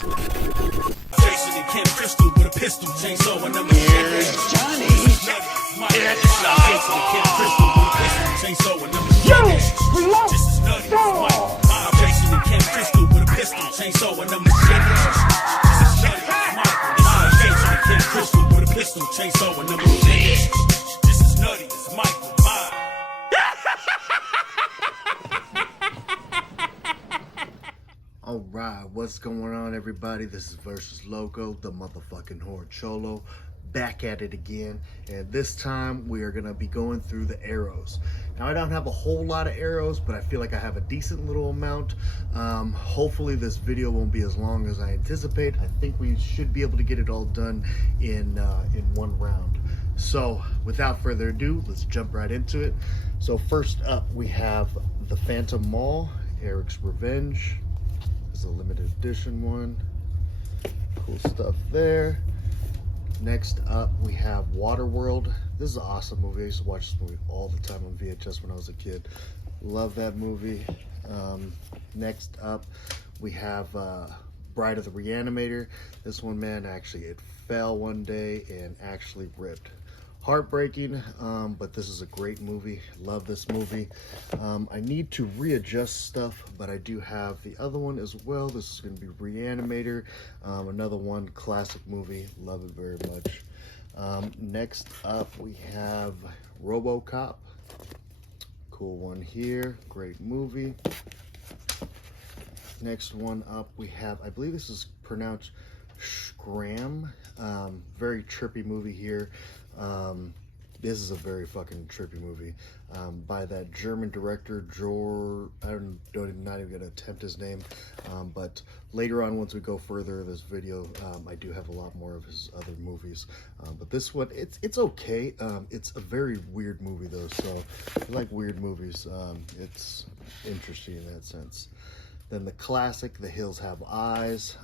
Jason and Kim Crystal with a pistol, chainsaw and number Here's Johnny. It's Jason and Kim Crystal with a pistol, chainsaw and number This is nutty. It's Mike. Jason and Kim Crystal with a pistol, chainsaw and number This is nutty. It's Mike. Jason and Kim Crystal with a pistol, chainsaw and number This is nutty. It's Mike. Alright, what's going on, everybody? This is Versus Loco, the motherfucking Horn Cholo, back at it again, and this time we are gonna be going through the arrows. Now, I don't have a whole lot of arrows, but I feel like I have a decent little amount. Hopefully this video won't be as long as I anticipate. I think we should be able to get it all done in one round. So without further ado, let's jump right into it. So first up, we have the Phantom Mall, Eric's Revenge. A limited edition one. Cool stuff there. Next up, we have Waterworld. This is an awesome movie. I used to watch this movie all the time on VHS when I was a kid. Love that movie. Next up, we have Bride of the Reanimator. This one, man, actually it fell one day and actually ripped. Heartbreaking, but this is a great movie. Love this movie. I need to readjust stuff, but I do have the other one as well. This is going to be Reanimator, another one, classic movie. Love it very much. Next up, we have RoboCop. Cool one here. Great movie. Next one up, we have, I believe this is pronounced Scram. Very trippy movie here. This is a very fucking trippy movie by that German director, I'm not even gonna attempt his name, but later on, once we go further in this video, I do have a lot more of his other movies, but this one, it's okay. It's a very weird movie though, so if you like weird movies, it's interesting in that sense. Then the classic, The Hills Have Eyes.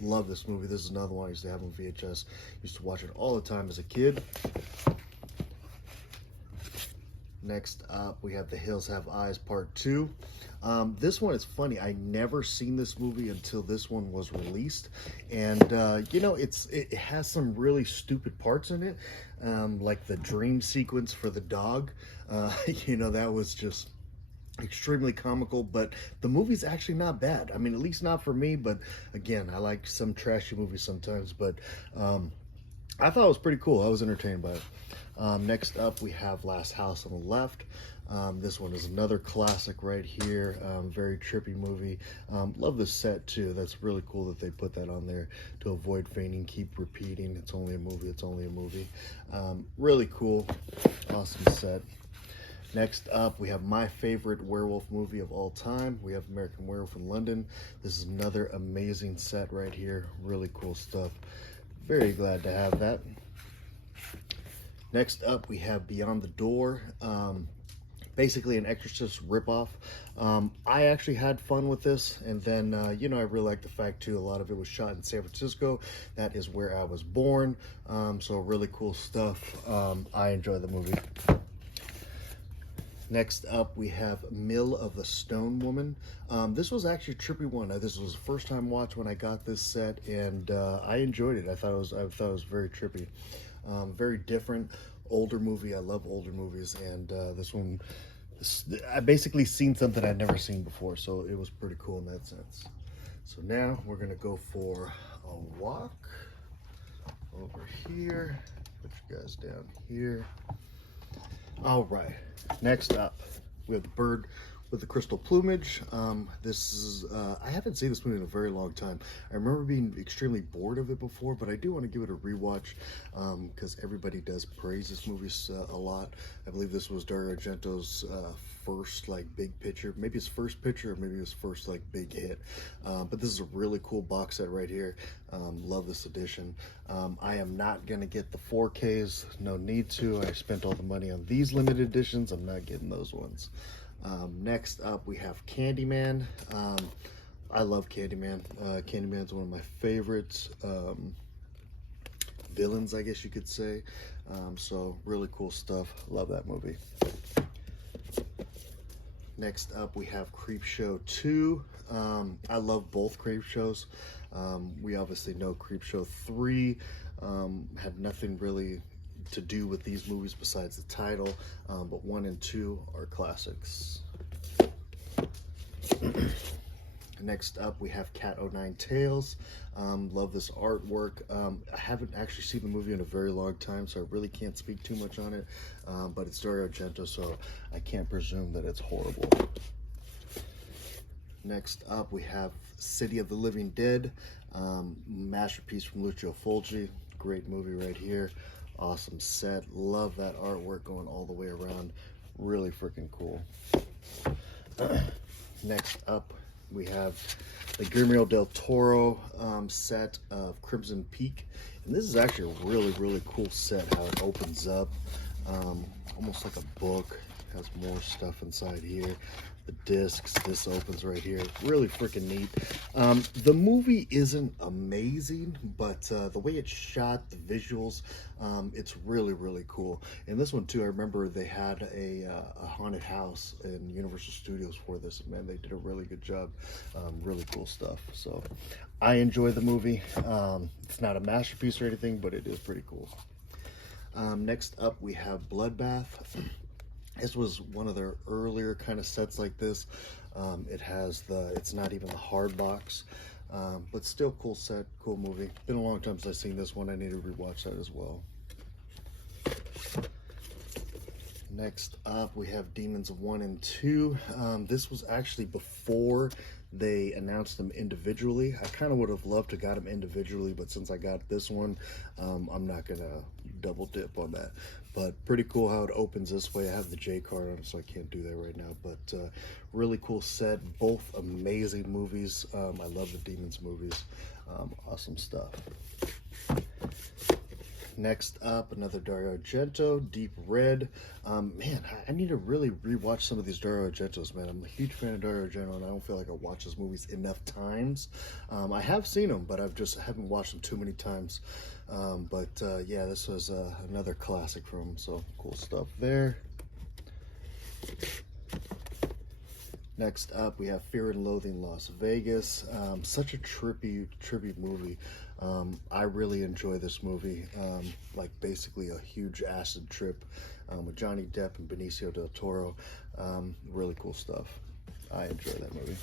Love this movie. This is another one I used to have on VHS. Used to watch it all the time as a kid. Next up, we have The Hills Have Eyes Part 2. This one is funny. I never seen this movie until this one was released. And, you know, it has some really stupid parts in it. Like the dream sequence for the dog. You know, that was just extremely comical, but the movie's actually not bad. I mean, at least not for me, but again, I like some trashy movies sometimes, but I thought it was pretty cool. I was entertained by it. Next up, we have Last House on the Left. This one is another classic right here. Very trippy movie. Love the set too. That's really cool that they put that on there to avoid fainting, keep repeating. It's only a movie. It's only a movie. Really cool. Awesome set. Next up, we have my favorite werewolf movie of all time. We have American Werewolf in London. This is another amazing set right here. Really cool stuff. Very glad to have that. Next up, we have Beyond the Door. Basically an Exorcist ripoff. I actually had fun with this, and then, you know, I really like the fact too, a lot of it was shot in San Francisco. That is where I was born. So really cool stuff. I enjoy the movie. Next up, we have Mill of the Stone Woman. This was actually a trippy one. This was the first time watch when I got this set, and I enjoyed it. I thought it was very trippy. Very different, older movie. I love older movies, and this one, I basically seen something I'd never seen before, so it was pretty cool in that sense. So now we're gonna go for a walk over here. Put you guys down here. All right, next up, we have the bird with the crystal plumage. This is, I haven't seen this movie in a very long time. I remember being extremely bored of it before, but I do want to give it a rewatch because everybody does praise this movie a lot. I believe this was Dario Argento's first like big picture, maybe his first picture, or maybe his first like big hit. But this is a really cool box set right here. Love this edition. I am not gonna get the 4Ks, no need to. I spent all the money on these limited editions. I'm not getting those ones. Next up, we have Candyman. I love Candyman. Candyman's one of my favorites villains, I guess you could say. So really cool stuff. Love that movie. Next up, we have Creepshow 2. I love both Creepshows. We obviously know Creepshow 3 had nothing really to do with these movies besides the title, but 1 and 2 are classics. Next up, we have Cat O' Nine Tails. Love this artwork. I haven't actually seen the movie in a very long time, so I really can't speak too much on it, but it's Dario Argento, so I can't presume that it's horrible. Next up, we have City of the Living Dead, masterpiece from Lucio Fulci. Great movie right here. Awesome set. Love that artwork going all the way around. Really freaking cool. Next up, we have the Guillermo del Toro set of Crimson Peak. And this is actually a really, really cool set, how it opens up. Almost like a book. Has more stuff inside here. The discs, this opens right here. Really freaking neat. The movie isn't amazing, but the way it's shot, the visuals, it's really, really cool. And this one too, I remember they had a haunted house in Universal Studios for this. Man, they did a really good job. Really cool stuff. So I enjoy the movie. It's not a masterpiece or anything, but it is pretty cool. Next up, we have Bloodbath. This was one of their earlier kind of sets like this. It has it's not even the hard box, but still cool set, cool movie. Been a long time since I've seen this one. I need to rewatch that as well. Next up, we have Demons 1 and 2. This was actually before they announced them individually. I kind of would have loved to got them individually, but since I got this one, I'm not gonna double dip on that. But pretty cool how it opens this way. I have the J card on it, so I can't do that right now. But really cool set. Both amazing movies. I love the Demons movies. Awesome stuff. Next up, another Dario Argento, Deep Red. Man, I need to really rewatch some of these Dario Argentos, man. I'm a huge fan of Dario Argento, and I don't feel like I watch his movies enough times. I have seen them, but I haven't watched them too many times. Yeah, this was another classic from him, so cool stuff there. Next up, we have Fear and Loathing Las Vegas. Such a trippy movie. I really enjoy this movie. Like basically a huge acid trip with Johnny Depp and Benicio del Toro. Really cool stuff. I enjoy that movie.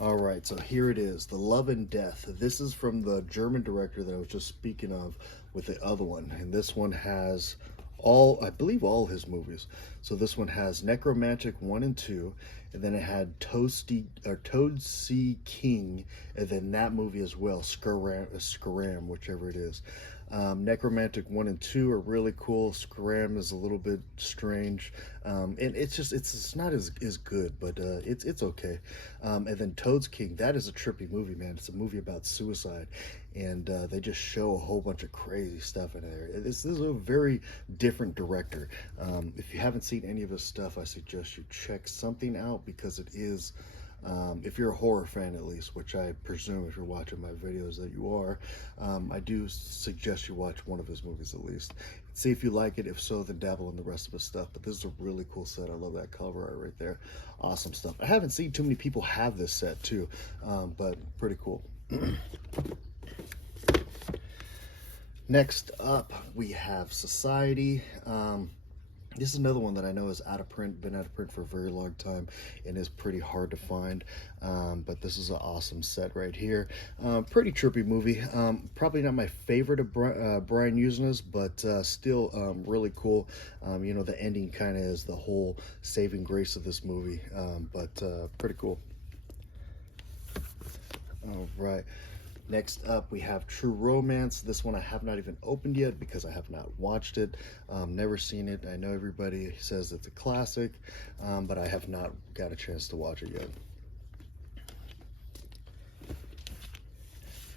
All right, so here it is, The Love and Death. This is from the German director that I was just speaking of with the other one. And this one has I believe all his movies. So this one has Necromantic 1 and 2, and then it had Toadsea King, and then that movie as well, Scram, whichever it is. Necromantic 1 and 2 are really cool. Scram is a little bit strange, and it's not as good, but it's okay. And then Toad's King, that is a trippy movie, man. It's a movie about suicide, and they just show a whole bunch of crazy stuff in there. This is a very different director. If you haven't seen any of his stuff, I suggest you check something out, because it is, if you're a horror fan at least, which I presume if you're watching my videos that you are, I do suggest you watch one of his movies at least. See if you like it. If so, then dabble in the rest of his stuff. But this is a really cool set. I love that cover art right there. Awesome stuff. I haven't seen too many people have this set too, but pretty cool. Next up, we have Society. This is another one that I know is out of print, been out of print for a very long time, and is pretty hard to find. But this is an awesome set right here. Pretty trippy movie. Probably not my favorite of Brian Usna's, but still really cool. You know, the ending kind of is the whole saving grace of this movie, but pretty cool. All right. Next up, we have True Romance. This one I have not even opened yet because I have not watched it. Never seen it. I know everybody says it's a classic, but I have not got a chance to watch it yet.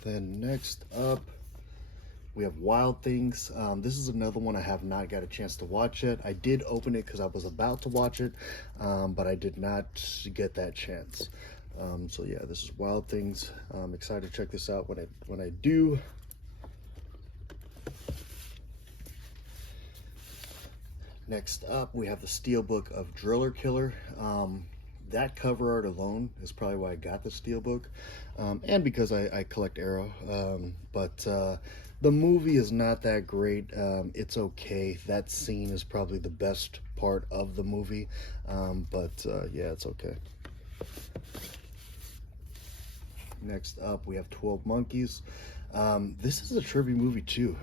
Then next up, we have Wild Things. This is another one I have not got a chance to watch yet. I did open it because I was about to watch it, but I did not get that chance. So yeah, this is Wild Things. I'm excited to check this out when I do. Next up, we have the Steelbook of Driller Killer. that cover art alone is probably why I got the Steelbook, and because I collect Arrow. But the movie is not that great. It's okay. That scene is probably the best part of the movie, but yeah, it's okay. Next up, we have 12 Monkeys. This is a trivia movie too.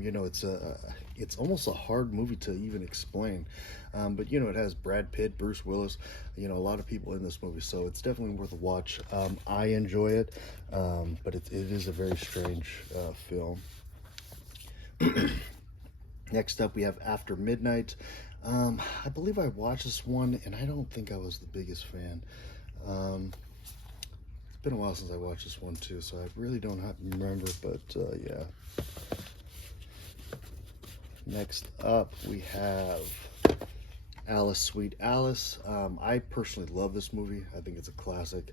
You know, it's almost a hard movie to even explain. But you know, it has Brad Pitt, Bruce Willis, you know, a lot of people in this movie, so it's definitely worth a watch. I enjoy it, but it is a very strange film. Next up, we have After Midnight. I believe I watched this one, and I don't think I was the biggest fan. It's been a while since I watched this one too, so I really don't have to remember, but yeah. Next up, we have Alice, Sweet Alice. I personally love this movie. I think it's a classic.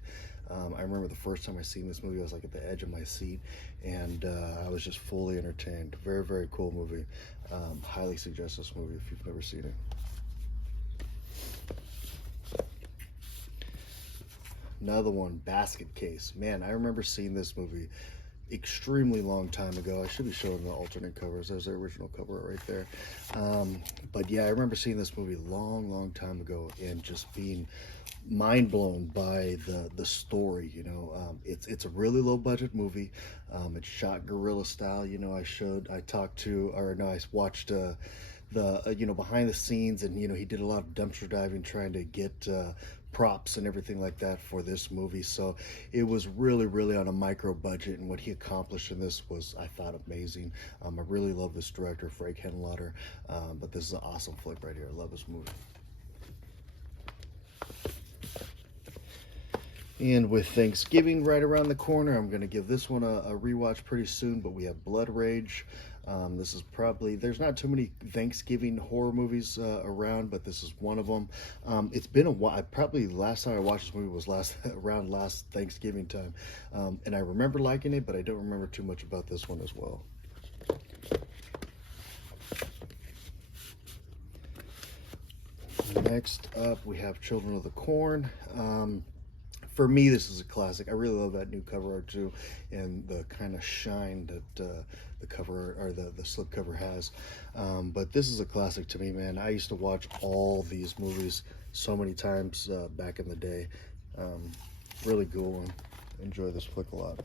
I remember the first time I seen this movie, I was like at the edge of my seat, and I was just fully entertained. Very, very cool movie. Highly suggest this movie if you've never seen it. Another one, Basket Case. Man, I remember seeing this movie extremely long time ago. I should be showing the alternate covers. There's the original cover right there. But yeah, I remember seeing this movie long time ago and just being mind blown by the story. You know, it's a really low budget movie. It's shot guerrilla style. You know, I watched the you know, behind the scenes, and you know, he did a lot of dumpster diving trying to get props and everything like that for this movie. So it was really on a micro budget, and what he accomplished in this was, I thought, amazing. I really love this director, Frank Henenlotter, but this is an awesome flick right here. I love this movie. And with Thanksgiving right around the corner, I'm going to give this one a rewatch pretty soon, but we have Blood Rage. This is probably, there's not too many Thanksgiving horror movies around, but this is one of them. It's been a while. Probably last time I watched this movie was around last Thanksgiving time. And I remember liking it, but I don't remember too much about this one as well. Next up, we have Children of the Corn. For me, this is a classic. I really love that new cover art too, and the kind of shine that the cover or the slip cover has. But this is a classic to me, man. I used to watch all these movies so many times back in the day. Really cool one. Enjoy this flick a lot.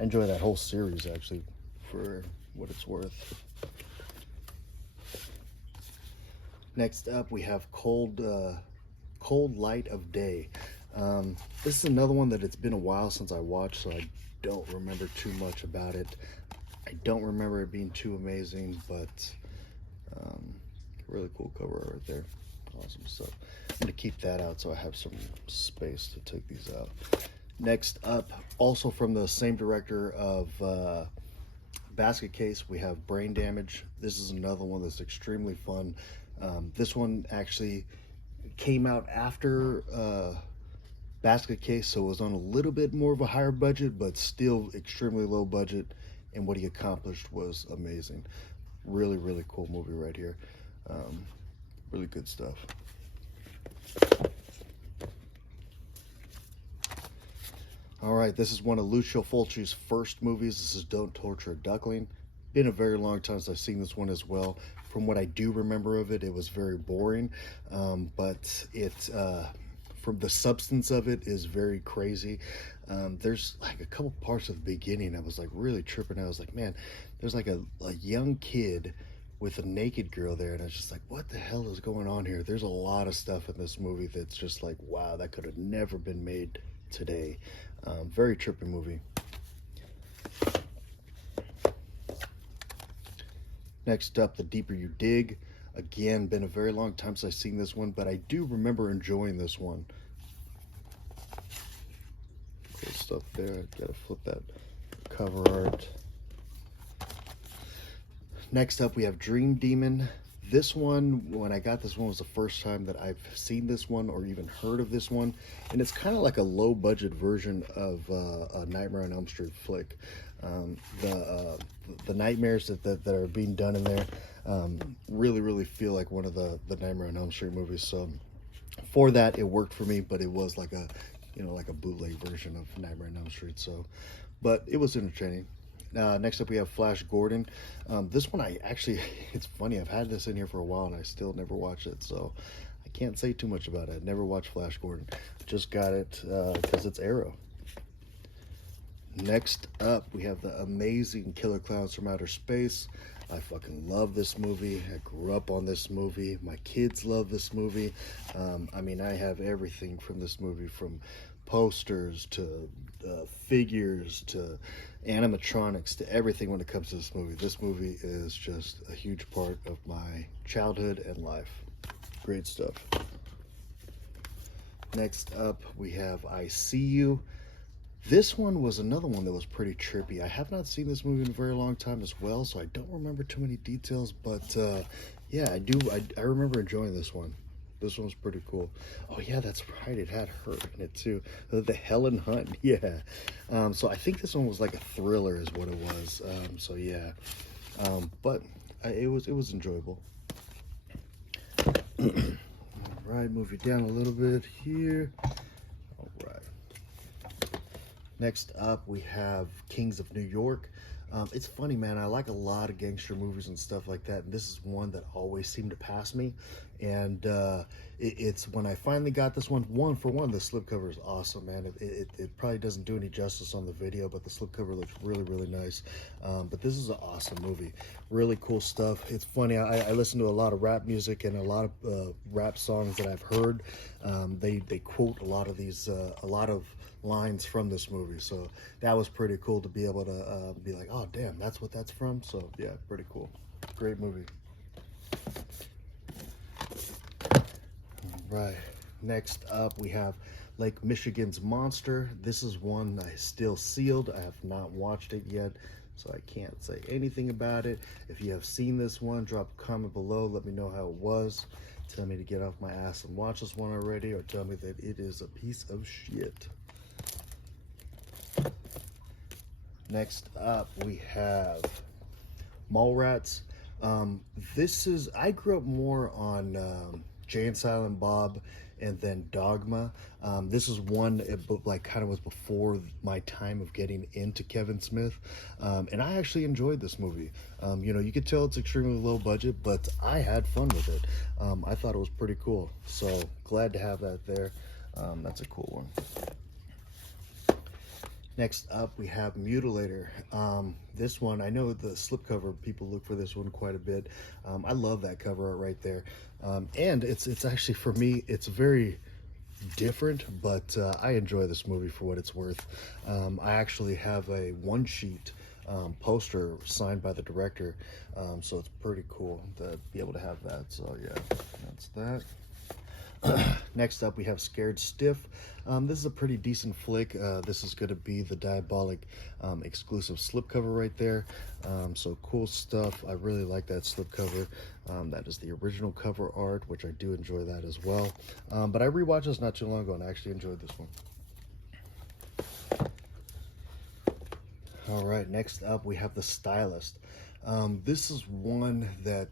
Enjoy that whole series actually, for what it's worth. Next up, we have Cold Light of Day. This is another one that it's been a while since I watched, so I don't remember too much about it. I don't remember it being too amazing, but really cool cover right there. Awesome stuff. I'm going to keep that out so I have some space to take these out. Next up, also from the same director of Basket Case, we have Brain Damage. This is another one that's extremely fun. This one actually came out after Basket Case, so it was on a little bit more of a higher budget, but still extremely low budget, and what he accomplished was amazing. Really cool movie right here. Really good stuff. All right, this is one of Lucio Fulci's first movies. This is Don't Torture a Duckling. Been a very long time since I've seen this one as well. From what I do remember of it, it was very boring, but it from the substance of it is very crazy. There's like a couple parts of the beginning I was like really tripping. I was like, man, there's like a young kid with a naked girl there, and I was just like, what the hell is going on here? There's a lot of stuff in this movie that's just like, wow, that could have never been made today. Very trippy movie. Next up, The Deeper You Dig. Again, been a very long time since I've seen this one, but I do remember enjoying this one. Cool stuff there. Gotta flip that cover art. Next up, we have Dream Demon. This one, when I got this one, was the first time that I've seen this one or even heard of this one. And it's kind of like a low-budget version of a Nightmare on Elm Street flick. The nightmares that are being done in there really feel like one of the Nightmare on Elm Street movies. So For that, it worked for me, but it was like a, like a bootleg version of Nightmare on Elm Street. So, but it was entertaining. Next up, we have Flash Gordon. This one, I actually, it's funny, I've had this in here for a while and I still never watched it, so I can't say too much about it. I never watched Flash Gordon. Just got it because it's Arrow. Next up, we have the amazing Killer Clowns from Outer Space. I fucking love this movie. I grew up on this movie. My kids love this movie. I mean, I have everything from this movie, from posters to figures to animatronics to everything when it comes to this movie. This movie is just a huge part of my childhood and life. Great stuff. Next up, we have I See You. This one was another one that was pretty trippy. I have not seen this movie in a very long time as well, so I don't remember too many details, but yeah, I remember enjoying this one. This one was pretty cool. Oh yeah, that's right, it had her in it too. The Helen Hunt, yeah. So I think this one was like a thriller is what it was. So yeah, but it was enjoyable. All right, move it down a little bit here. All right. Next up, we have Kings of New York. It's funny, man. I like a lot of gangster movies and stuff like that, and this is one that always seemed to pass me. And it's when I finally got this one. For one, the slipcover is awesome, man. It probably doesn't do any justice on the video, but the slipcover looks really, really nice. But this is an awesome movie. Really cool stuff. It's funny. I listen to a lot of rap music and a lot of rap songs that I've heard. They quote a lot of these, a lot of lines from this movie, so that was pretty cool to be able to be like, oh damn, that's what that's from. So yeah, pretty cool. Great movie. All right, next up we have Lake Michigan's Monster. This is one I still sealed. I have not watched it yet, so I can't say anything about it. If you have seen this one, drop a comment below, let me know how it was. Tell me to get off my ass and watch this one already, or tell me that it is a piece of shit. Next up, we have Mallrats. I grew up more on Jay and Silent Bob and then Dogma. This is one, it like kind of was before my time of getting into Kevin Smith. And I actually enjoyed this movie. You could tell it's extremely low budget, but I had fun with it. I thought it was pretty cool. So glad to have that there. That's a cool one. Next up, we have Mutilator. This one, I know the slipcover, people look for this one quite a bit. I love that cover art right there. And it's actually, for me, it's very different, but I enjoy this movie for what it's worth. I actually have a one-sheet poster signed by the director, so it's pretty cool to be able to have that. So yeah, that's that. Next up, we have Scared Stiff. This is a pretty decent flick. This is going to be the Diabolic exclusive slipcover right there. So cool stuff. I really like that slipcover. That is the original cover art, which I do enjoy that as well. But I rewatched this not too long ago and I actually enjoyed this one. All right, next up we have The Stylist. This is one that,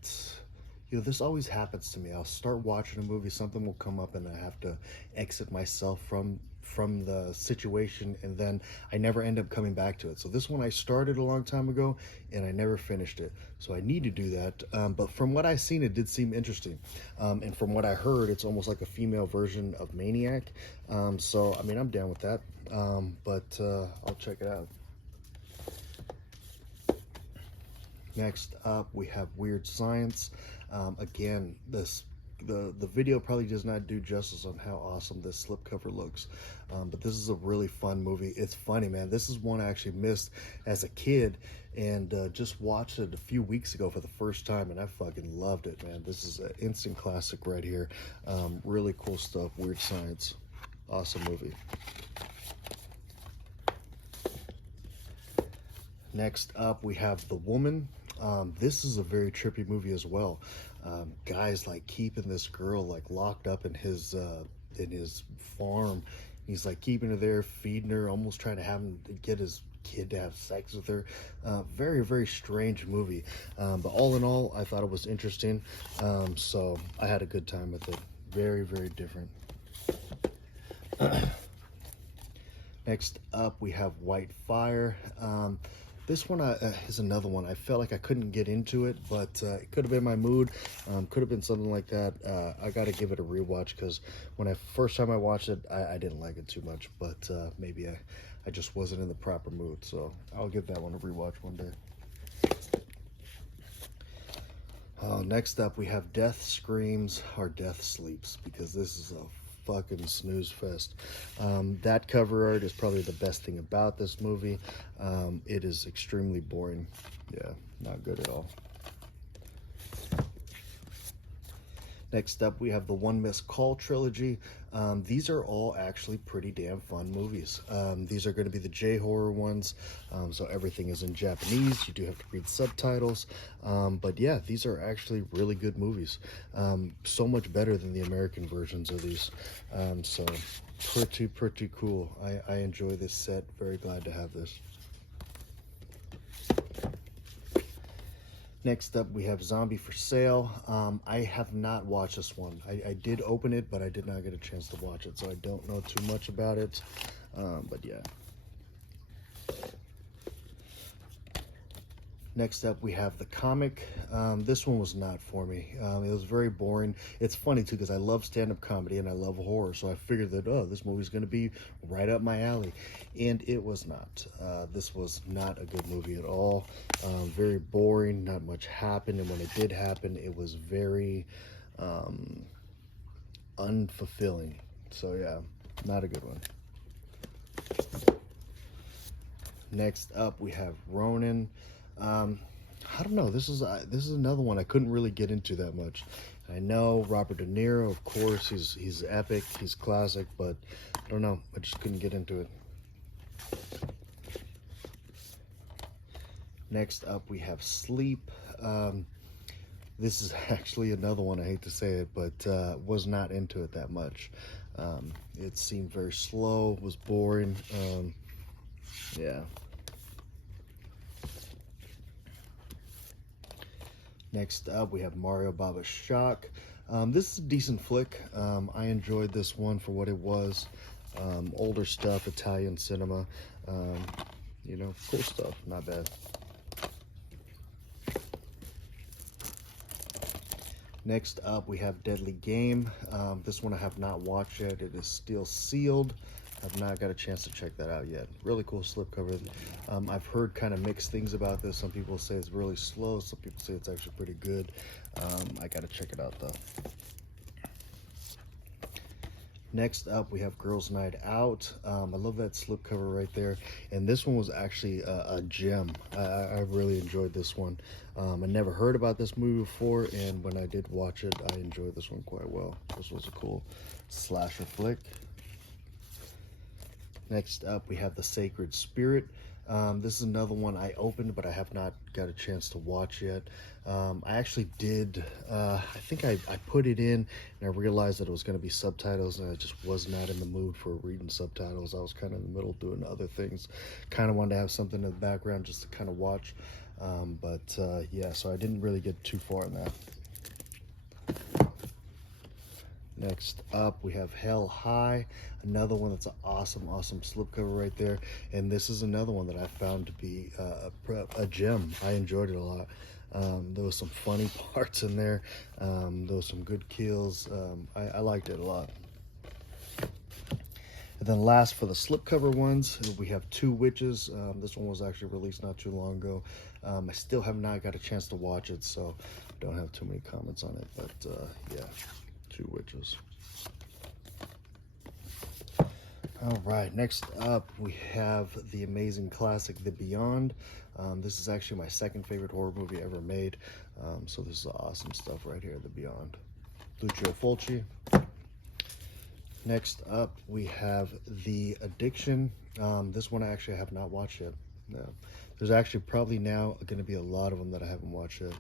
this always happens to me. I'll start watching a movie, something will come up and I have to exit myself from the situation, and then I never end up coming back to it. So this one I started a long time ago and I never finished it. So I need to do that. But from what I've seen, it did seem interesting. And from what I heard, it's almost like a female version of Maniac. So, I mean, I'm down with that. But I'll check it out. Next up, we have Weird Science. Again, the video probably does not do justice on how awesome this slipcover looks, but this is a really fun movie. It's funny, man. This is one I actually missed as a kid, and just watched it a few weeks ago for the first time, and I fucking loved it, man. This is an instant classic right here. Really cool stuff. Weird Science, awesome movie. Next up, we have The Woman. This is a very trippy movie as well. Guy's like keeping this girl like locked up in his farm. He's like keeping her there, feeding her, almost trying to have him get his kid to have sex with her. Very, very strange movie. But all in all, I thought it was interesting. So I had a good time with it. Very, very different. Next up, we have White Fire. This one is another one. I felt like I couldn't get into it, but it could have been my mood. Could have been something like that. I got to give it a rewatch because when first time I watched it, I didn't like it too much. But maybe I just wasn't in the proper mood. So I'll give that one a rewatch one day. Next up, we have Death Screams or Death Sleeps, because this is a fucking snooze fest. That cover art is probably the best thing about this movie. It is extremely boring. Yeah, not good at all. Next up, we have the One Missed Call trilogy. These are all actually pretty damn fun movies. These are going to be the J-horror ones, so everything is in Japanese. You do have to read subtitles, but yeah, these are actually really good movies. So much better than the American versions of these. So pretty cool. I enjoy this set. Very glad to have this. Next up, we have Zombie for Sale. I have not watched this one. I did open it, but I did not get a chance to watch it, so I don't know too much about it. But yeah. Next up, we have the comic. This one was not for me. It was very boring. It's funny, too, because I love stand-up comedy and I love horror, so I figured that, oh, this movie's going to be right up my alley. And it was not. This was not a good movie at all. Very boring. Not much happened. And when it did happen, it was very unfulfilling. So, yeah, not a good one. Next up, we have Ronin. I don't know. This is another one I couldn't really get into that much. I know Robert De Niro, of course, he's epic, he's classic, but I don't know. I just couldn't get into it. Next up, we have Sleep. This is actually another one. I hate to say it, but was not into it that much. It seemed very slow, was boring. Yeah. Next up, we have Mario Baba Shock. This is a decent flick. I enjoyed this one for what it was. Older stuff, Italian cinema. You know, cool stuff, not bad. Next up, we have Deadly Game. This one I have not watched yet. It is still sealed. I've not got a chance to check that out yet. Really cool slipcover. I've heard kind of mixed things about this. Some people say it's really slow. Some people say it's actually pretty good. I got to check it out though. Next up, we have Girls Night Out. I love that slipcover right there. And this one was actually a gem. I really enjoyed this one. I never heard about this movie before, and when I did watch it, I enjoyed this one quite well. This was a cool slasher flick. Next up, we have The Sacred Spirit. This is another one I opened, but I have not got a chance to watch yet. I actually did, I think I put it in, and I realized that it was going to be subtitles, and I just was not in the mood for reading subtitles. I was kind of in the middle doing other things. Kind of wanted to have something in the background just to kind of watch. Yeah, so I didn't really get too far in that. Next up, we have Hell High, another one that's an awesome slipcover right there. And this is another one that I found to be a gem. I enjoyed it a lot. There was some funny parts in there. There was some good kills. I liked it a lot. And then last, for the slipcover ones, we have Two Witches. This one was actually released not too long ago. I still have not got a chance to watch it, so I don't have too many comments on it. But yeah. Two Witches. All right, next up we have the amazing classic The Beyond. This is actually my second favorite horror movie ever made, so this is awesome stuff right here. The Beyond. Lucio Fulci. Next up we have The Addiction. This one I actually have not watched yet. No. There's actually probably now going to be a lot of them that I haven't watched yet.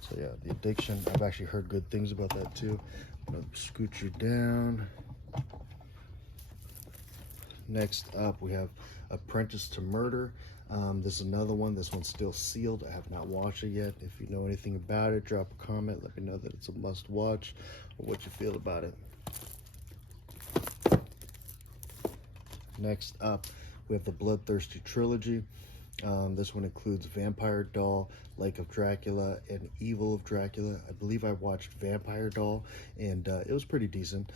So yeah, The Addiction. I've actually heard good things about that too. I'm gonna scoot you down. Next up, we have Apprentice to Murder. This is another one. This one's still sealed. I have not watched it yet. If you know anything about it, drop a comment. Let me know that it's a must watch or what you feel about it. Next up, we have the Bloodthirsty trilogy. This one includes Vampire Doll, Lake of Dracula, and Evil of Dracula. I believe I watched Vampire Doll, and it was pretty decent.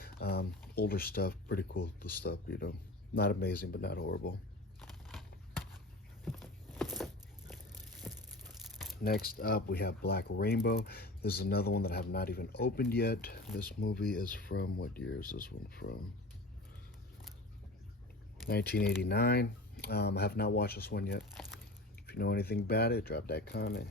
Older stuff, pretty cool the stuff, you know. Not amazing, but not horrible. Next up, we have Black Rainbow. This is another one that I have not even opened yet. This movie is from, what year is this one from? 1989. I have not watched this one yet. If you know anything about it, drop that comment.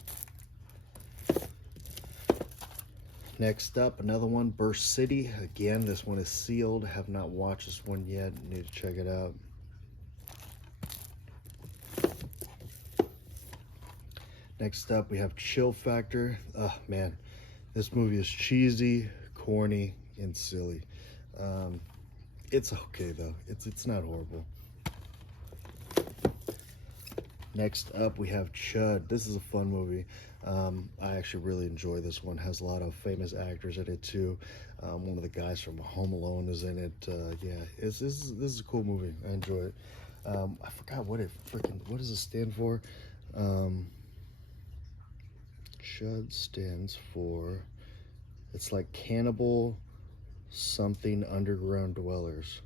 Next up, another one, Burst City. Again, this one is sealed. Have not watched this one yet. Need to check it out. Next up, we have Chill Factor. Oh man, this movie is cheesy, corny, and silly. It's okay though. It's not horrible. Next up, we have Chud. This is a fun movie. I actually really enjoy this one. Has a lot of famous actors in it too. One of the guys from Home Alone is in it. Yeah, this is a cool movie. I enjoy it. I forgot what does it stand for? Chud stands for, it's like Cannibal something underground dwellers.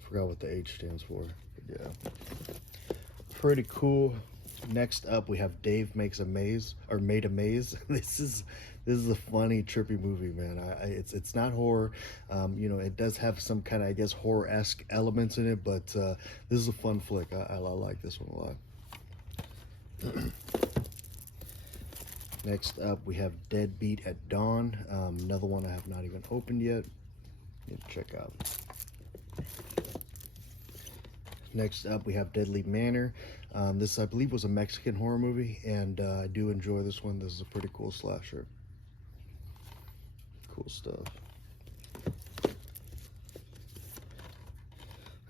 Forgot what the H stands for. But yeah, pretty cool. Next up, we have Dave Makes a Maze, or Made a Maze. This is a funny, trippy movie, man. It's not horror. You know, it does have some kind of, I guess, horror-esque elements in it, but this is a fun flick. I like this one a lot. Next up, we have Deadbeat at Dawn. Another one I have not even opened yet. Need to check out. Next up, we have Deadly Manor. This, I believe, was a Mexican horror movie, and I do enjoy this one. This is a pretty cool slasher. Cool stuff.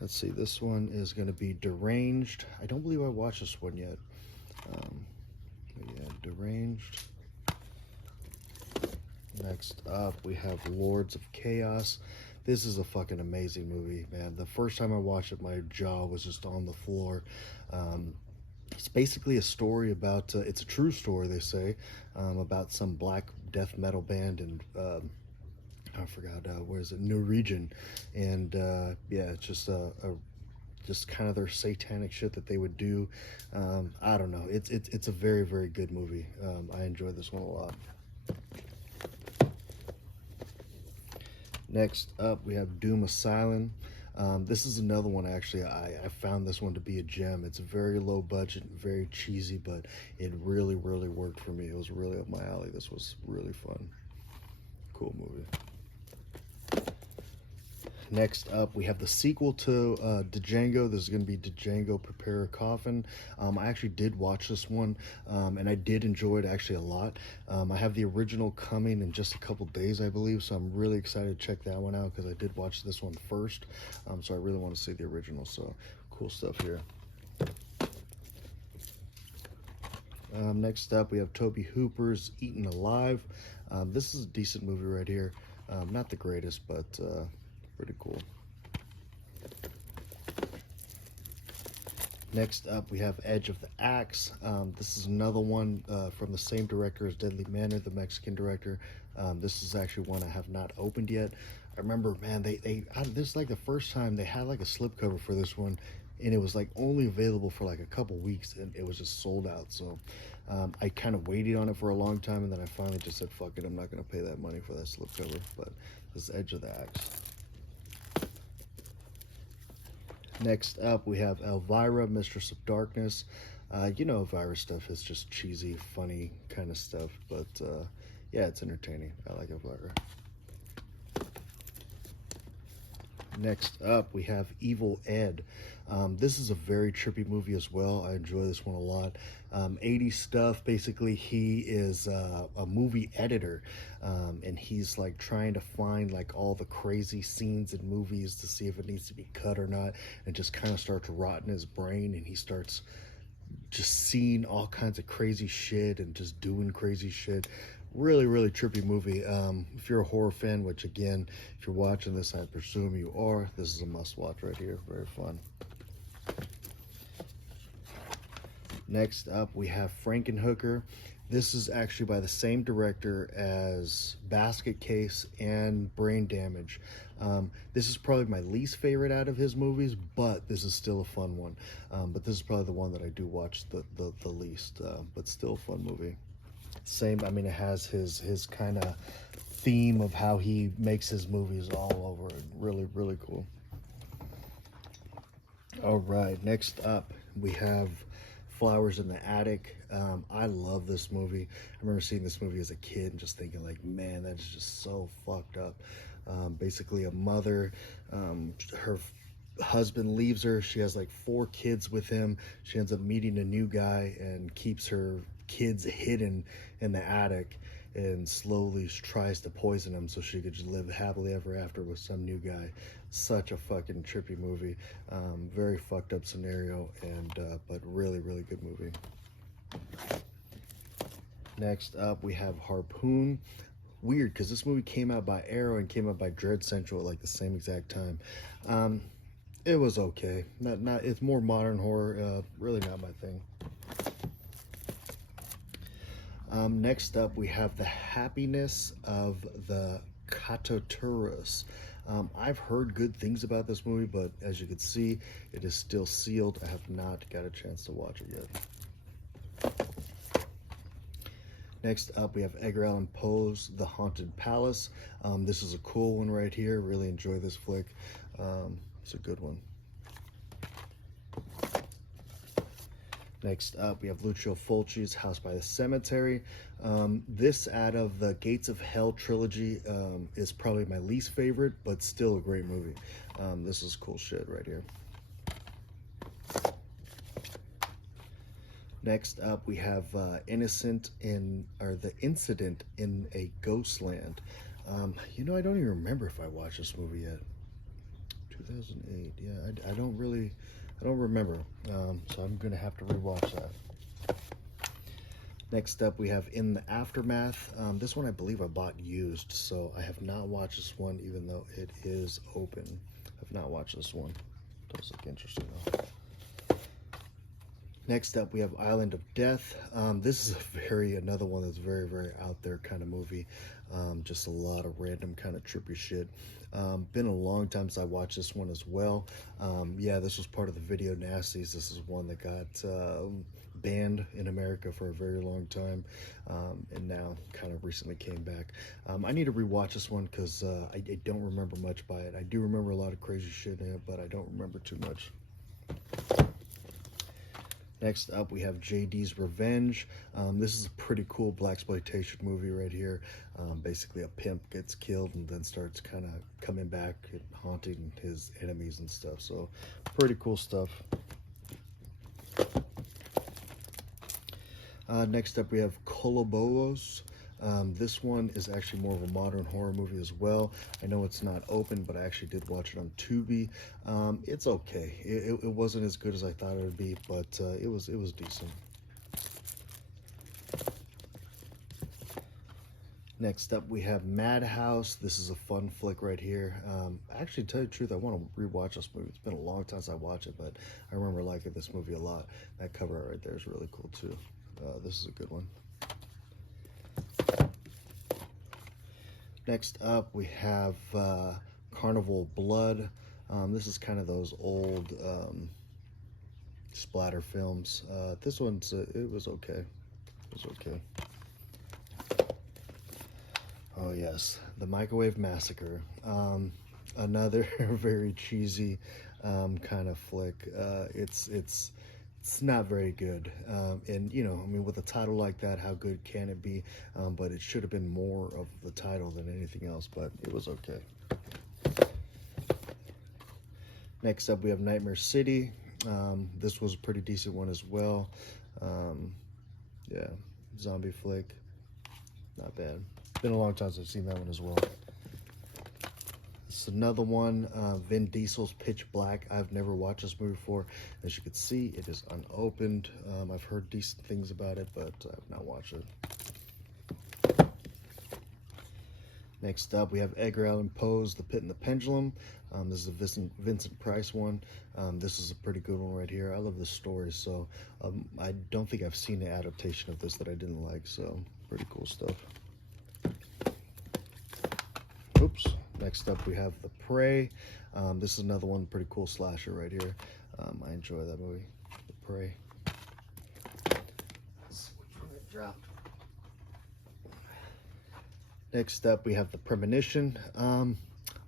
Let's see, this one is going to be Deranged. I don't believe I watched this one yet. Yeah, Deranged. Next up, we have Lords of Chaos. This is a fucking amazing movie, man. The first time I watched it, my jaw was just on the floor. It's basically a story about, it's a true story, they say, about some black death metal band, and I forgot, where is it, New Region. And yeah, it's just just kind of their satanic shit that they would do. I don't know. It's a very, very good movie. I enjoyed this one a lot. Next up, we have Doom Asylum. This is another one, actually. I found this one to be a gem. It's very low budget, very cheesy, but it really, really worked for me. It was really up my alley. This was really fun. Cool movie. Next up, we have the sequel to Django. This is going to be Django Prepare a Coffin. I actually did watch this one, and I did enjoy it actually a lot. I have the original coming in just a couple days, I believe, so I'm really excited to check that one out because I did watch this one first, so I really want to see the original, so cool stuff here. Next up, we have Tobe Hooper's Eaten Alive. This is a decent movie right here. Not the greatest, but pretty cool. Next up, we have Edge of the Axe. This is another one from the same director as Deadly Manor, the Mexican director. This is actually one I have not opened yet. I remember, man, this is like the first time they had like a slipcover for this one, and it was like only available for like a couple weeks, and it was just sold out. So I kind of waited on it for a long time, and then I finally just said, fuck it, I'm not going to pay that money for that slipcover. But this is Edge of the Axe. Next up, we have Elvira, Mistress of Darkness. You know, Elvira stuff is just cheesy, funny kind of stuff, but yeah, it's entertaining. I like Elvira. Next up, we have Evil Ed. This is a very trippy movie as well. I enjoy this one a lot. 80s stuff. Basically, he is a movie editor, and he's like trying to find like all the crazy scenes in movies to see if it needs to be cut or not, and just kind of starts rotting his brain, and he starts just seeing all kinds of crazy shit and just doing crazy shit. Really, really trippy movie. If you're a horror fan, which again, if you're watching this, I presume you are, this is a must watch right here. Very fun. Next up, we have Frankenhooker. This is actually by the same director as Basket Case and Brain Damage. This is probably my least favorite out of his movies, but this is still a fun one. But this is probably the one that I do watch the least, but still a fun movie. Same, I mean, it has his kind of theme of how he makes his movies all over it. Really, really cool. All right, next up, we have Flowers in the Attic. I love this movie. I remember seeing this movie as a kid and just thinking like, man, that is just so fucked up. Basically a mother, her husband leaves her. She has like 4 kids with him. She ends up meeting a new guy and keeps her kids hidden in the attic, and slowly tries to poison them so she could just live happily ever after with some new guy. Such a fucking trippy movie. Very fucked up scenario, and but really, really good movie. Next up, we have Harpoon. Weird, because this movie came out by Arrow and came out by Dread Central at like the same exact time. It was okay. Not. It's more modern horror. Really not my thing. Next up, we have The Happiness of the Katoturus. I've heard good things about this movie, but as you can see, it is still sealed. I have not got a chance to watch it yet. Next up, we have Edgar Allan Poe's The Haunted Palace. This is a cool one right here. Really enjoy this flick. It's a good one. Next up, we have Lucio Fulci's House by the Cemetery. This out of the Gates of Hell trilogy is probably my least favorite, but still a great movie. This is cool shit right here. Next up, we have The Incident in a Ghostland. You know, I don't even remember if I watched this movie yet. 2008. Yeah, I don't remember. So I'm gonna have to rewatch that. Next up, we have In the Aftermath. This one I believe I bought used, so I have not watched this one, even though it is open. I've not watched this one. Does look interesting though. Next up, we have Island of Death. This is another one that's very, very out there kind of movie. Just a lot of random kind of trippy shit. Been a long time since I watched this one as well. Yeah, this was part of the Video Nasties. This is one that got banned in America for a very long time, and now kind of recently came back. I need to rewatch this one because I don't remember much by it. I do remember a lot of crazy shit in it, but I don't remember too much. Next up, we have JD's Revenge. This is a pretty cool blaxploitation movie right here. Basically, a pimp gets killed and then starts kind of coming back and haunting his enemies and stuff. So, pretty cool stuff. Next up, we have Kolobos. This one is actually more of a modern horror movie as well. I know it's not open, but I actually did watch it on Tubi. It's okay. It wasn't as good as I thought it would be, but it was decent. Next up, we have Madhouse. This is a fun flick right here. Actually, to tell you the truth, I want to rewatch this movie. It's been a long time since I watched it, but I remember liking this movie a lot. That cover art right there is really cool too. This is a good one. Next up, we have Carnival Blood. This is kind of those old splatter films. This one's it was okay. It was okay. Oh yes, The Microwave Massacre. Another very cheesy kind of flick. It's not very good, and you know, I mean, with a title like that, how good can it be? But it should have been more of the title than anything else, but it was okay. Next up, we have Nightmare City. This was a pretty decent one as well. Yeah, zombie flick, not bad. Been a long time since I've seen that one as well. It's another one, Vin Diesel's Pitch Black. I've never watched this movie before. As you can see, it is unopened. I've heard decent things about it, but I've not watched it. Next up, we have Edgar Allan Poe's The Pit and the Pendulum. This is a Vincent Price one. This is a pretty good one right here. I love this story, so I don't think I've seen an adaptation of this that I didn't like, so pretty cool stuff. Oops. Next up, we have The Prey. This is another one, pretty cool slasher right here. I enjoy that movie, The Prey. Let's see which one I dropped. Next up, we have The Premonition. I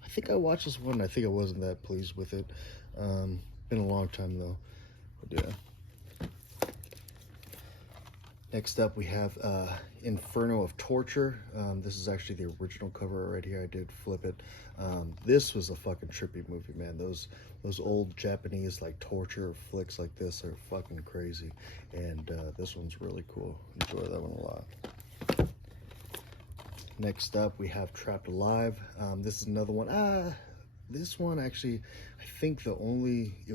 think I watched this one. I think I wasn't that pleased with it. Been a long time though, but yeah. Next up, we have Inferno of Torture. This is actually the original cover right here. I did flip it. This was a fucking trippy movie, man. Those old Japanese like torture flicks like this are fucking crazy, and this one's really cool. Enjoy that one a lot. Next up, we have Trapped Alive. This is another one. This one actually, I think it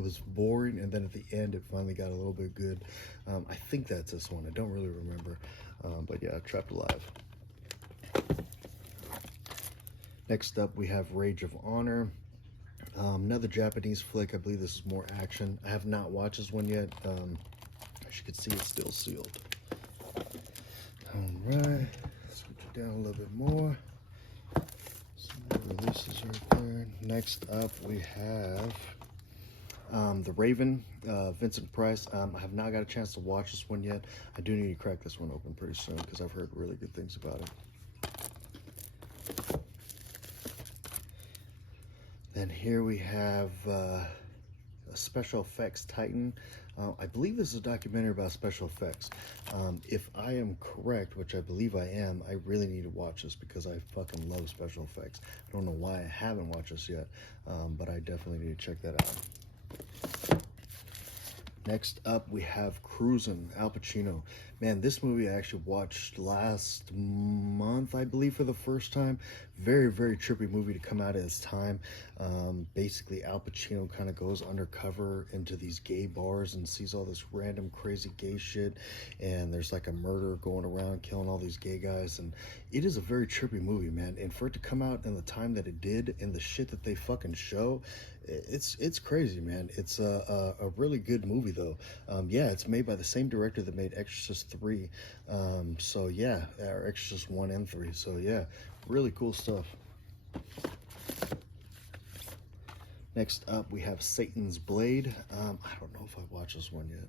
was boring, and then at the end it finally got a little bit good. I think that's this one. I don't really remember, but yeah, Trapped Alive. Next up, we have Rage of Honor. Another Japanese flick. I believe this is more action. I have not watched this one yet. As you can see, it's still sealed. All right. Down a little bit more. Some more releases right there. Next up, we have The Raven, Vincent Price. I have not got a chance to watch this one yet. I do need to crack this one open pretty soon because I've heard really good things about it. Then here we have a Special Effects Titan. I believe this is a documentary about special effects. If I am correct, which I believe I am, I really need to watch this because I fucking love special effects. I don't know why I haven't watched this yet, but I definitely need to check that out. Next up, we have Cruisin', Al Pacino. Man, this movie I actually watched last month, I believe, for the first time. Very, very trippy movie to come out at its time. Basically, Al Pacino kind of goes undercover into these gay bars and sees all this random crazy gay shit. And there's like a murderer going around killing all these gay guys. And it is a very trippy movie, man. And for it to come out in the time that it did and the shit that they fucking show, it's crazy, man. It's a really good movie, though. Yeah, it's made by the same director that made Exorcist 3. So yeah, or Exorcist 1 and 3. So yeah, really cool stuff. Next up, we have Satan's Blade. I don't know if I've watched this one yet.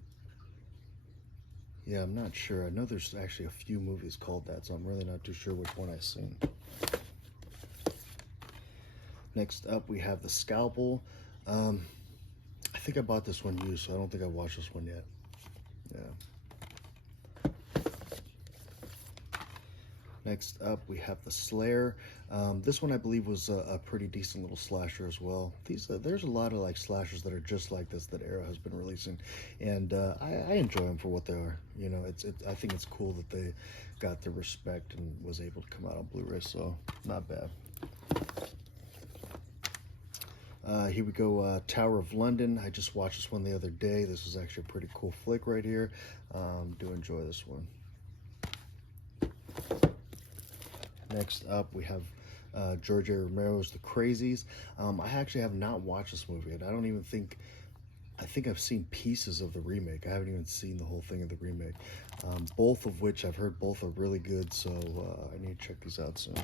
Yeah, I'm not sure. I know there's actually a few movies called that, so I'm really not too sure which one I've seen. Next up, we have The Scalpel. I think I bought this one used, so I don't think I watched this one yet. Yeah. Next up, we have The Slayer. This one I believe was a pretty decent little slasher as well. There's a lot of like slashers that are just like this that Arrow has been releasing, and I enjoy them for what they are. You know, I think it's cool that they got the respect and was able to come out on Blu-ray, so not bad. Here we go, Tower of London. I just watched this one the other day. This was actually a pretty cool flick right here. Do enjoy this one. Next up, we have George A. Romero's The Crazies. I actually have not watched this movie, and I think I've seen pieces of the remake. I haven't even seen the whole thing of the remake. Both of which I've heard both are really good, so I need to check these out soon.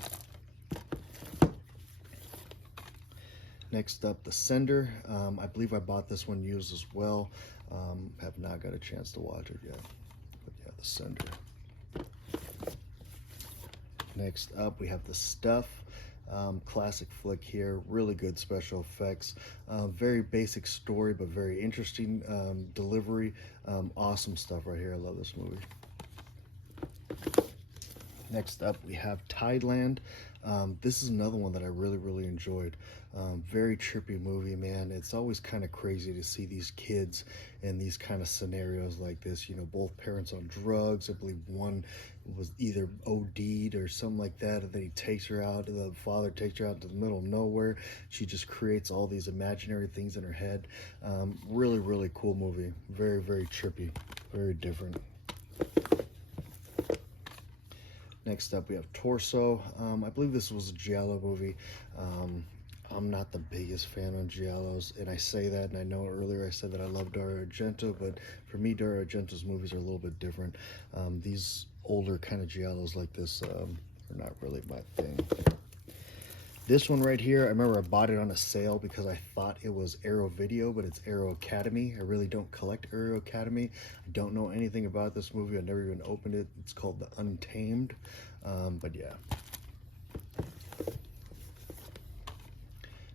Next up, The Sender. I believe I bought this one used as well. Have not got a chance to watch it yet. But yeah, The Sender. Next up, we have The Stuff. Classic flick here. Really good special effects. Very basic story, but very interesting delivery. Awesome stuff right here. I love this movie. Next up, we have Tideland. This is another one that I really enjoyed. Very trippy movie, man. It's always kind of crazy to see these kids in these kind of scenarios like this. You know, both parents on drugs. I believe one was either OD'd or something like that, and then he takes her out. The father takes her out to the middle of nowhere. She just creates all these imaginary things in her head. Really cool movie. Very trippy. Very different. Next up, we have Torso. I believe this was a Giallo movie. I'm not the biggest fan of Giallos, and I say that, and I know earlier I said that I love Dario Argento, but for me, Dario Argento's movies are a little bit different. These older kind of Giallos like this are not really my thing. This one right here, I remember I bought it on a sale because I thought it was Arrow Video, but it's Arrow Academy. I really don't collect Arrow Academy. I don't know anything about this movie. I never even opened it. It's called The Untamed, but yeah.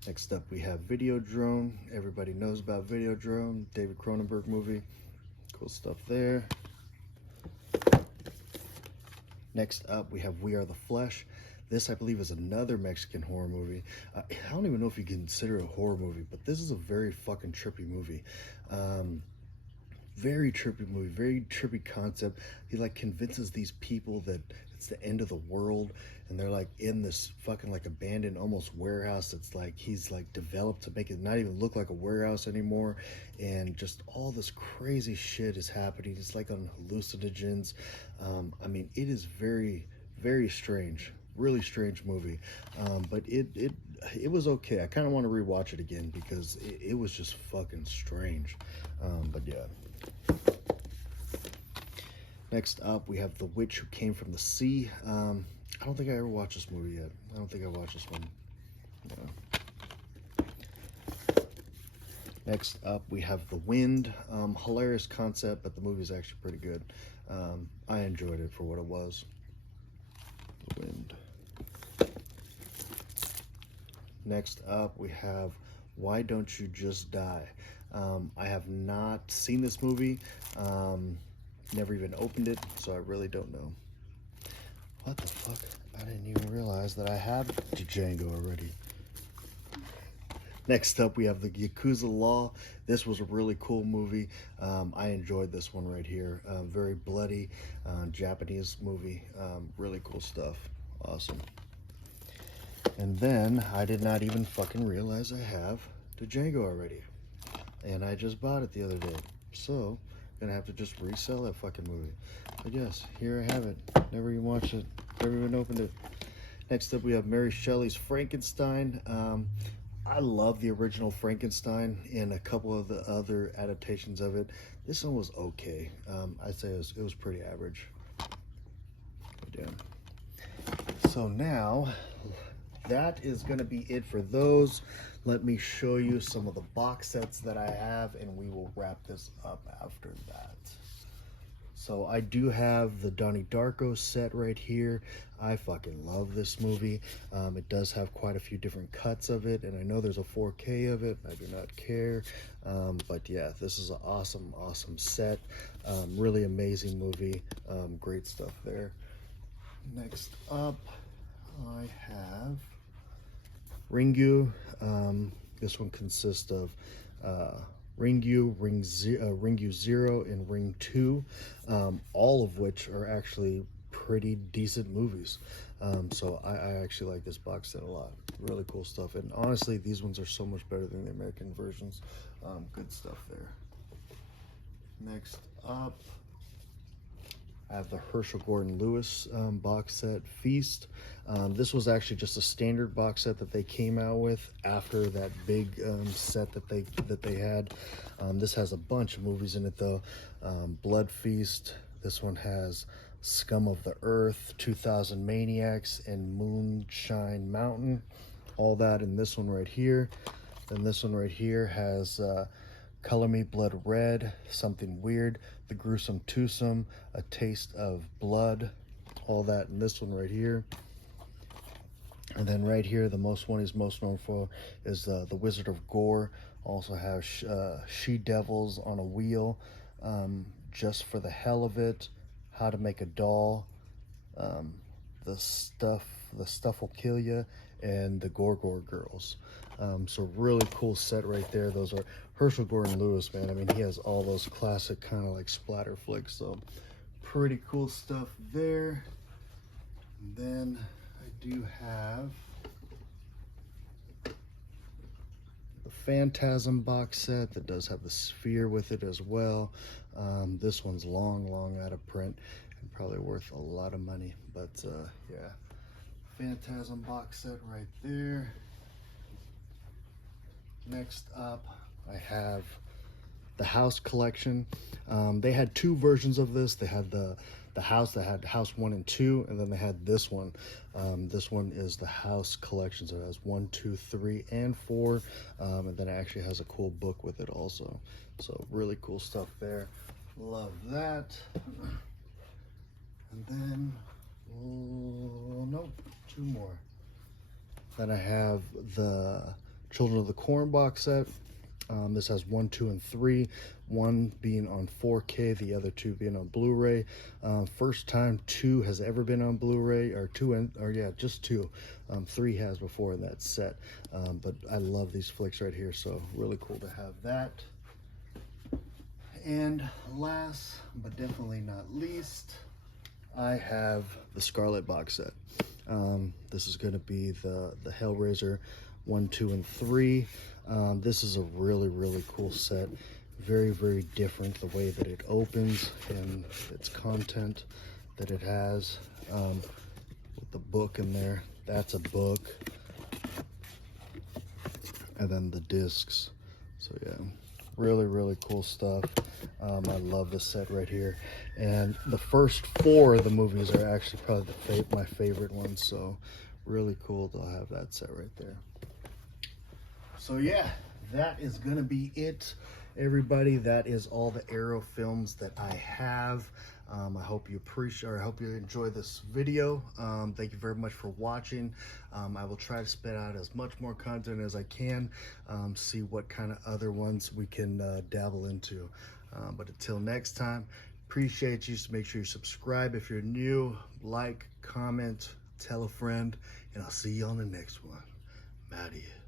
Next up, we have Videodrome. Everybody knows about Videodrome. David Cronenberg movie. Cool stuff there. Next up, we have We Are the Flesh. This, I believe, is another Mexican horror movie. I don't even know if you consider it a horror movie, but this is a very fucking trippy movie. Very trippy movie, very trippy concept. He like convinces these people that it's the end of the world, and they're like in this fucking like abandoned almost warehouse. It's like he's like developed to make it not even look like a warehouse anymore, and just all this crazy shit is happening. It's like on hallucinogens. I mean, it is very strange. Really strange movie, but it was okay. I kind of want to rewatch it again because it was just fucking strange. But yeah. Next up, we have The Witch Who Came from the Sea. I don't think I ever watched this movie yet. I don't think I watched this one. No. Next up, we have The Wind. Hilarious concept, but the movie is actually pretty good. I enjoyed it for what it was. The Wind. Next up, we have Why Don't You Just Die? I have not seen this movie. Never even opened it, so I really don't know. What the fuck? I didn't even realize that I had Django already. Next up, we have The Yakuza Law. This was a really cool movie. I enjoyed this one right here. Very bloody, Japanese movie. Really cool stuff. Awesome. And then, I did not even fucking realize I have Django already. And I just bought it the other day. So, gonna have to just resell that fucking movie. But yes, here I have it. Never even watched it. Never even opened it. Next up, we have Mary Shelley's Frankenstein. I love the original Frankenstein and a couple of the other adaptations of it. This one was okay. I'd say it was pretty average. But yeah. So now, that is going to be it for those. Let me show you some of the box sets that I have, and we will wrap this up after that. So I do have the Donnie Darko set right here. I fucking love this movie. It does have quite a few different cuts of it, and I know there's a 4K of it. I do not care. But yeah, this is an awesome set. Really amazing movie. Great stuff there. Next up, I have Ringu. This one consists of Ringu, Ringu 0, and Ring 2, all of which are actually pretty decent movies. So I actually like this box set a lot. Really cool stuff. And honestly, these ones are so much better than the American versions. Good stuff there. Next up, I have the Herschel Gordon Lewis box set, Feast. This was actually just a standard box set that they came out with after that big set that they had. This has a bunch of movies in it though. Blood Feast. This one has Scum of the Earth, 2000 Maniacs, and Moonshine Mountain. All that in this one right here. Then this one right here has Color Me Blood Red, Something Weird, The Gruesome Twosome, A Taste of Blood, all that in this one right here. And then right here, the most known for is The Wizard of Gore. Also has She Devils on a Wheel, Just for the Hell of It, How to Make a Doll, the Stuff Will Kill Ya, and the Gorgor Girls. So really cool set right there. Those are Herschel Gordon Lewis, man. I mean, he has all those classic kind of like splatter flicks. So pretty cool stuff there. And then I do have the Phantasm box set that does have the Sphere with it as well. This one's long out of print and probably worth a lot of money, but yeah, Phantasm box set right there. Next up, I have the House collection. They had two versions of this. They had the House that had House 1 and 2, and then they had this one. This one is the House collection, so it has 1, 2, 3, and 4, and then it actually has a cool book with it also. So really cool stuff there. Love that. And then, nope, 2 more. Then I have the Children of the Corn box set. This has 1, 2, and 3. 1 being on 4K, the other 2 being on Blu-ray. First time 2 has ever been on Blu-ray, or just 2. 3 has before in that set. But I love these flicks right here, so really cool to have that. And last, but definitely not least, I have the Scarlet box set. This is going to be the Hellraiser 1, 2, and 3. This is a really cool set. Very different the way that it opens and its content that it has, with the book in there. That's a book, and then the discs. So yeah, really cool stuff. I love this set right here, and the first 4 of the movies are actually probably my favorite ones. So really cool to have that set right there. So yeah, that is gonna be it, everybody. That is all the Arrow films that I have. I hope you appreciate, or I hope you enjoy this video. Thank you very much for watching. I will try to spit out as much more content as I can, see what kind of other ones we can dabble into. But until next time, appreciate you. So make sure you subscribe if you're new, like, comment, tell a friend, and I'll see you on the next one. I'm out of here.